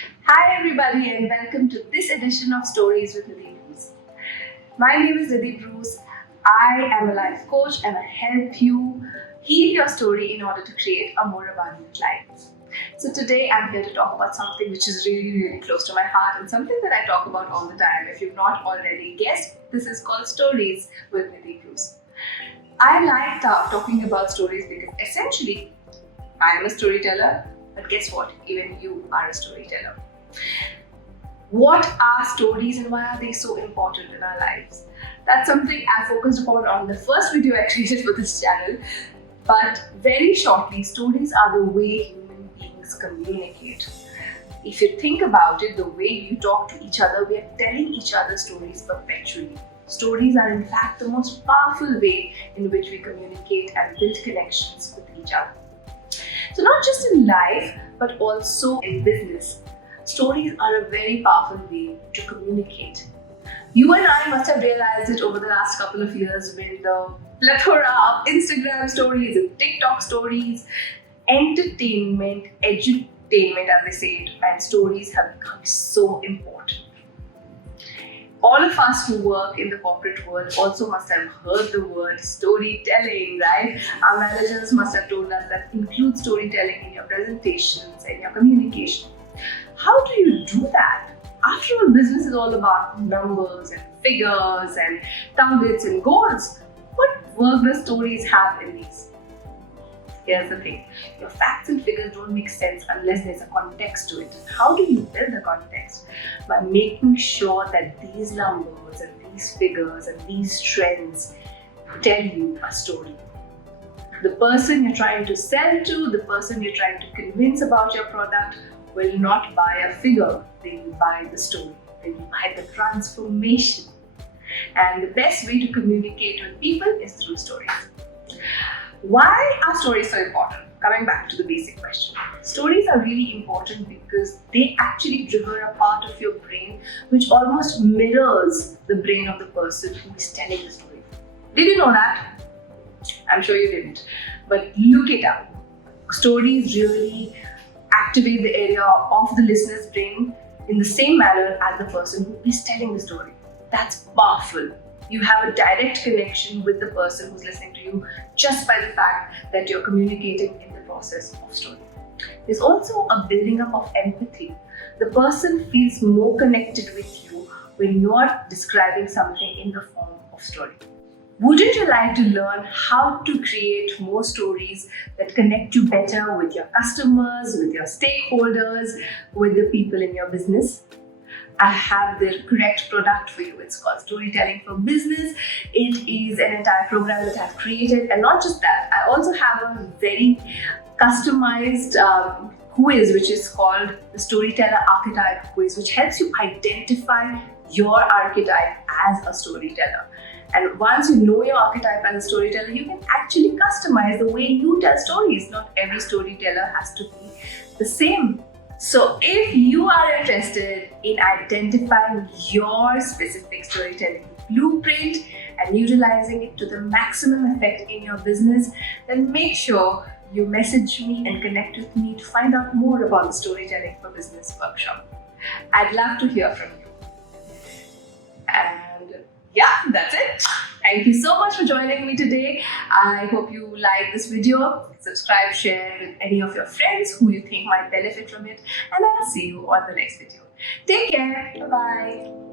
Hi everybody and welcome to this edition of Stories with Nidhi Bruce. My name is Nidhi Bruce. I am a life coach and I help you heal your story in order to create a more abundant life. So today I'm here to talk about something which is really close to my heart and something that I talk about all the time. If you've not already guessed, this is called Stories with Nidhi Bruce. I like talking about stories because essentially I am a storyteller, but guess what? Even you are a storyteller. What are stories and why are they so important in our lives? That's something I focused upon on the first video I created for this channel. But very shortly, stories are the way human beings communicate. If you think about it, the way you talk to each other, we are telling each other stories perpetually. Stories are in fact the most powerful way in which we communicate and build connections with each other. So not just in life, but also in business. Stories are a very powerful way to communicate. You and I must have realized it over the last couple of years with the plethora of Instagram stories and TikTok stories. Entertainment, edutainment as they say it, and stories have become so important. All of us who work in the corporate world also must have heard the word storytelling, right? Our managers must have told us that include storytelling in your presentations, in your communication. How do you do that? After all, business is all about numbers and figures and targets and goals. What work does stories have in these? Here's the thing, your facts and figures don't make sense unless there's a context to it. How do you build the context? By making sure that these numbers and these figures and these trends tell you a story. The person you're trying to sell to, the person you're trying to convince about your product will not buy a figure, they will buy the story, they will buy the transformation. And the best way to communicate with people is through stories. Why are stories so important? Coming back to the basic question. Stories are really important because they actually trigger a part of your brain which almost mirrors the brain of the person who is telling the story. Did you know that? I'm sure you didn't. But look it up. Stories really activate the area of the listener's brain in the same manner as the person who is telling the story. That's powerful. You have a direct connection with the person who's listening to you just by the fact that you're communicating in the process of story. There's also a building up of empathy. The person feels more connected with you when you're describing something in the form of story. Wouldn't you like to learn how to create more stories that connect you better with your customers, with your stakeholders, with the people in your business? I have the correct product for you. It's called Storytelling for Business. It is an entire program that I've created. And not just that, I also have a very customized quiz, which is called the Storyteller Archetype Quiz, which helps you identify your archetype as a storyteller. And once you know your archetype as a storyteller, you can actually customize the way you tell stories. Not every storyteller has to be the same. So if you are interested in identifying your specific storytelling blueprint and utilizing it to the maximum effect in your business, then make sure you message me and connect with me to find out more about the Storytelling for Business workshop. I'd love to hear from you. And yeah, that's it. Thank you so much for joining me today. I hope you like this video. Subscribe, share with any of your friends who you think might benefit from it. And I'll see you on the next video. Take care. Bye-bye.